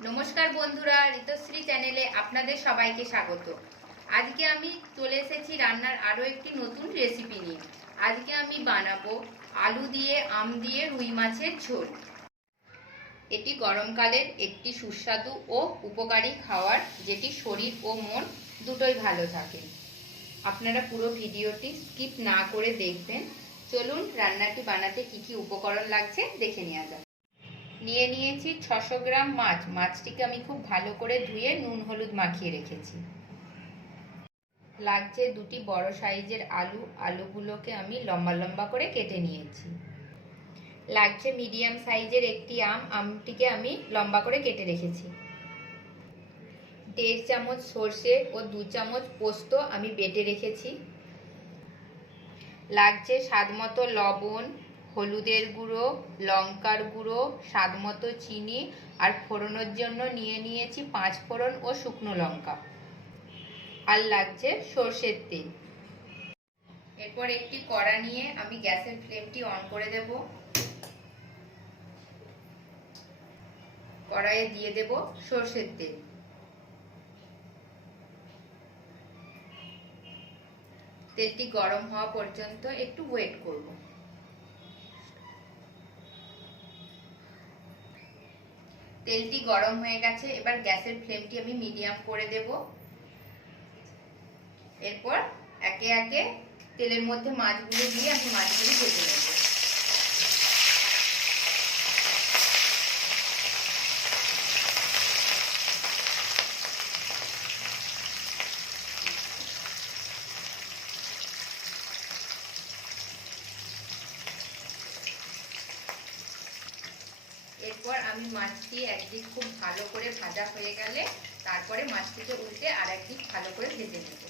নমস্কার বন্ধুরা, ঋতশ্রী চ্যানেলে আপনাদের সবাইকে স্বাগত। আজকে আমি চলে এসেছি রান্নার আরও একটি নতুন রেসিপি নিয়ে। আজকে আমি বানাবো আলু দিয়ে আম দিয়ে রুই মাছের ঝোল। এটি গরমকালের একটি সুস্বাদু ও উপকারী খাবার, যেটি শরীর ও মন দুটোই ভালো থাকে। আপনারা পুরো ভিডিওটি স্কিপ না করে দেখবেন। চলুন রান্নাটি বানাতে কি কি উপকরণ লাগছে দেখে নেওয়া যাক। নিয়ে নিয়েছি 600 গ্রাম মাছ। মাছটিকে আমি খুব ভালো করে ধুয়ে নুন হলুদ মাখিয়ে রেখেছি। লাগছে দুটি বড় সাইজের আলু। আলুগুলোকে আমি লম্বা লম্বা করে কেটে নিয়েছি। লাগছে মিডিয়াম সাইজের একটি আম। আমটিকে আমি লম্বা করে কেটে রেখেছি। 1.5 চামচ সর্ষে ও 2 চামচ পোস্ত আমি বেটে রেখেছি। লাগছে স্বাদমতো লবণ, হলুদের গুঁড়ো, লঙ্কার গুঁড়ো, স্বাদমতো চিনি, আর ফোড়নের জন্য নিয়ে নিয়েছি 5 ফোড়ন ও শুকনো লঙ্কা। আর লাগছে সর্ষের তেল। এরপর একটি কড়া নিয়ে আমি গ্যাসের ফ্লেমটি অন করে দেব। কড়াইয়ে দিয়ে দেব সর্ষের তেল। তেলটি গরম হওয়া পর্যন্ত একটু ওয়েট করব। তেলটি গরম হয়ে গেছে। এবার গ্যাসের ফ্লেমটি আমি মিডিয়াম করে দেব। এরপর একে একে তেলের মধ্যে মাছগুলো দিয়ে আমি মাছগুলো ভেজে নেব। এরপর আমি মাছটি একদিক খুব ভালো করে ভাজা হয়ে গেলে তারপরে মাছটিকে উল্টে আর একদিক ভালো করে ভেজে নেব।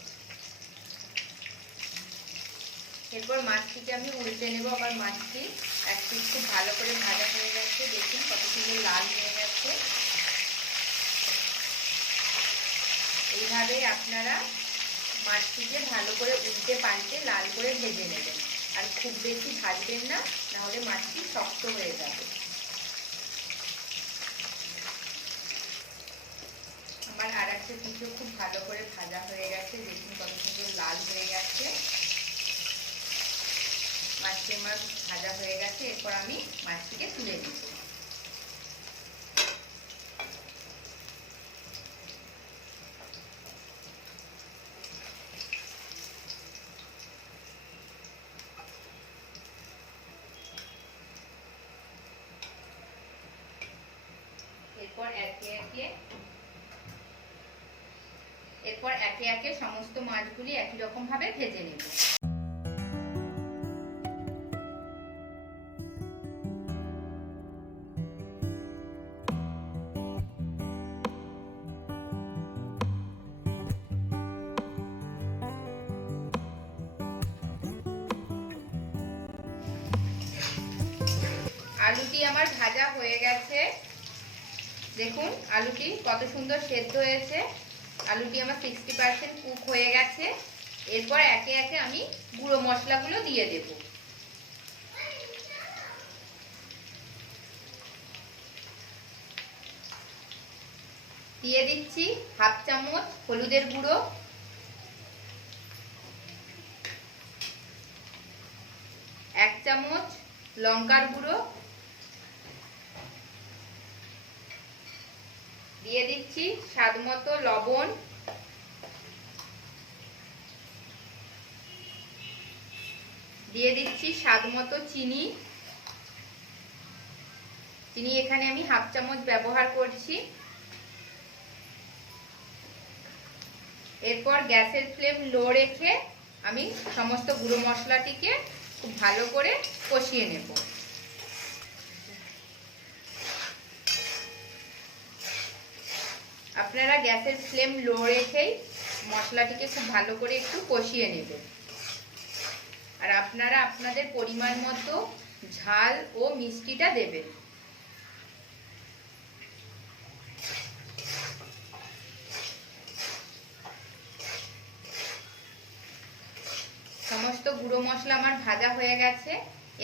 এরপর মাছটিকে আমি উল্টে নেব। আবার মাছটি একদিক খুব ভালো করে ভাজা হয়ে গেছে। দেখুন কত সুন্দর লাল হয়ে গেছে। এইভাবে আপনারা মাছটিকে ভালো করে উল্টে পাল্টে লাল করে ভেজে নেবেন। আর খুব বেশি ভাজবেন না, নাহলে মাছটি শক্ত হয়ে যাবে। আমার আর একটা পিঠও খুব ভালো করে ভাজা হয়ে গেছে। দেখুন কত সুন্দর লাল হয়ে গেছে। মাছটি আমার ভাজা হয়ে গেছে। এরপর আমি মাছটিকে তুলে নিব। এরপর একে একে সমস্ত মাছগুলি একই রকম ভাবে ভেজে নেব। আলুটি আমার ভাজা হয়ে গেছে। দেখুন আলুটি কত সুন্দর সেদ্ধ হয়েছে। আলুটি আমার 60% কুক হয়ে গেছে। এরপর একে একে আমি গুঁড়ো মশলাগুলো দিয়ে দেব। দিয়ে দিচ্ছি 1/2 চামচ হলুদের গুঁড়ো, 1 চামচ লঙ্কার গুঁড়ো, দিয়ে দিচ্ছি স্বাদমতো লবণ, দিয়ে দিচ্ছি স্বাদমতো চিনি। চিনি এখানে আমি 1/2 চামচ ব্যবহার করছি। এরপর গ্যাসের ফ্লেম লো রেখে আমি সমস্ত গুঁড়ো মশলাটিকে খুব ভালো করে কষিয়ে নেব। আপনারা গ্যাসের ফ্লেম লো রেখেই মশলাটিকে খুব ভালো করে একটু কষিয়ে নেবেন। আর আপনারা আপনাদের পরিমাণ মতো ঝাল ও মিষ্টিটা দেবেন। সমস্ত গুঁড়ো মশলা আমার ভাজা হয়ে গেছে।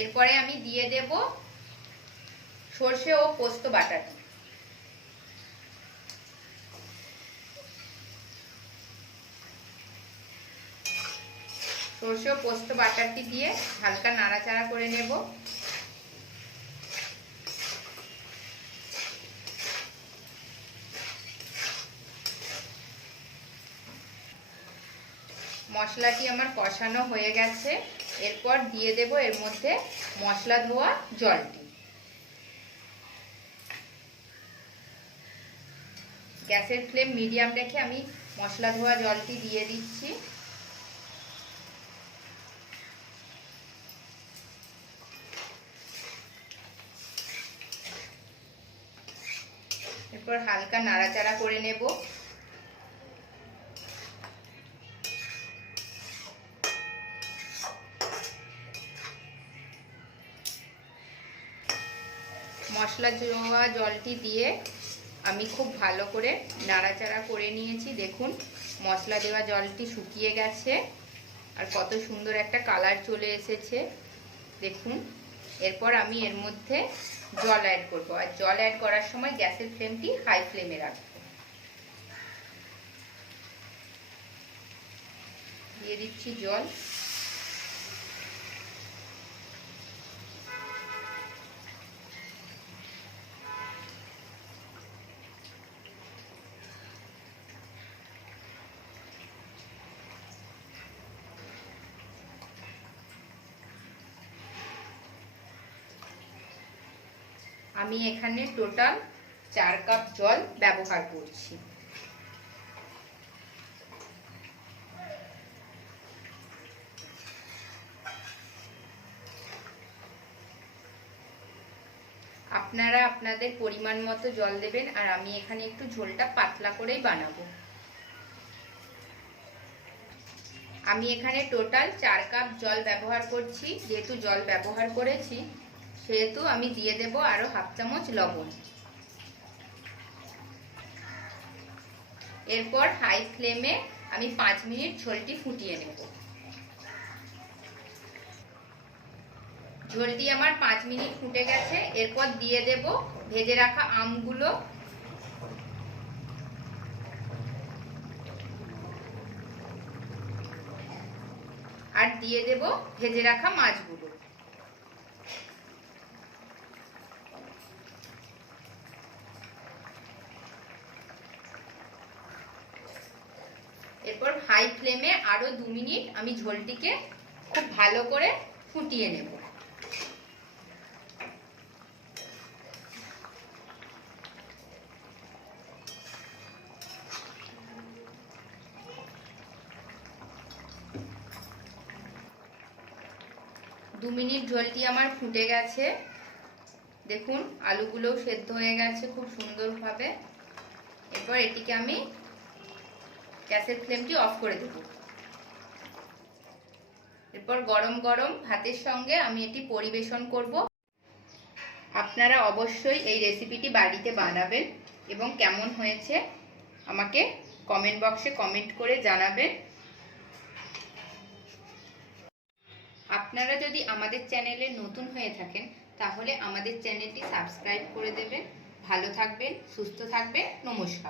এরপরে আমি দিয়ে দেব সর্ষে ও পোস্ত বাটাটি। সরষে ও পোস্ত বাটারটি দিয়ে হালকা নাড়াচাড়া করে নেব। মশলাটি আমার কষানো হয়ে গেছে। এরপর দিয়ে দেব এর মধ্যে মশলা ধোয়া জলটি। গ্যাসের ফ্লেম মিডিয়াম রেখে আমি মশলা ধোয়া জলটি দিয়ে দিচ্ছি। এরপর হালকা নাড়াচাড়া করে নেব। মশলা ধোয়া জলটি দিয়ে আমি খুব ভালো করে নাড়াচাড়া করে নিয়েছি। দেখুন মশলা দেওয়া জলটি শুকিয়ে গেছে আর কত সুন্দর একটা কালার চলে এসেছে দেখুন। এরপর আমি এর মধ্যে জল অ্যাড করব, আর জল অ্যাড করার সময় গ্যাসের ফ্লেমটি হাই ফ্লেমে রাখবো। দিয়ে দিচ্ছি জল। আমি এখানে টোটাল 4 কাপ জল ব্যবহার করছি। আপনারা আপনাদের পরিমাণ মতো জল দেবেন, আর আমি এখানে একটু ঝোলটা পাতলা করেই বানাবো। আমি এখানে টোটাল 4 কাপ জল ব্যবহার করছি। যেহেতু জল ব্যবহার করেছি সেহেতু আমি দিয়ে দেব আরো হাফ চামচ লবণ। এরপর হাই ফ্লেমে আমি 5 মিনিট ঝোলটি ফুটিয়ে নেব। ঝোলটি আমার 5 মিনিট ফুটে গেছে। এরপর দিয়ে দেব ভেজে রাখা আমগুলো, আর দিয়ে দেব ভেজে রাখা মাছগুলো। এরপর হাই ফ্লেমে আরো 2 মিনিট আমি ঝোলটিকে খুব ভালো করে ফুটিয়ে নেব। দু মিনিট ঝোলটি আমার ফুটে গেছে। দেখুন আলুগুলোও সেদ্ধ হয়ে গেছে খুব সুন্দরভাবে। এরপর এটিকে আমি গ্যাসের ফ্লেমটি অফ করে দেব। এরপর গরম গরম ভাতের সঙ্গে আমি এটি পরিবেশন করব। আপনারা অবশ্যই এই রেসিপিটি বাড়িতে বানাবেন এবং কেমন হয়েছে আমাকে কমেন্ট বক্সে কমেন্ট করে জানাবেন। আপনারা যদি আমাদের চ্যানেলে নতুন হয়ে থাকেন তাহলে আমাদের চ্যানেলটি সাবস্ক্রাইব করে দেবেন। ভালো থাকবেন, সুস্থ থাকবেন। নমস্কার।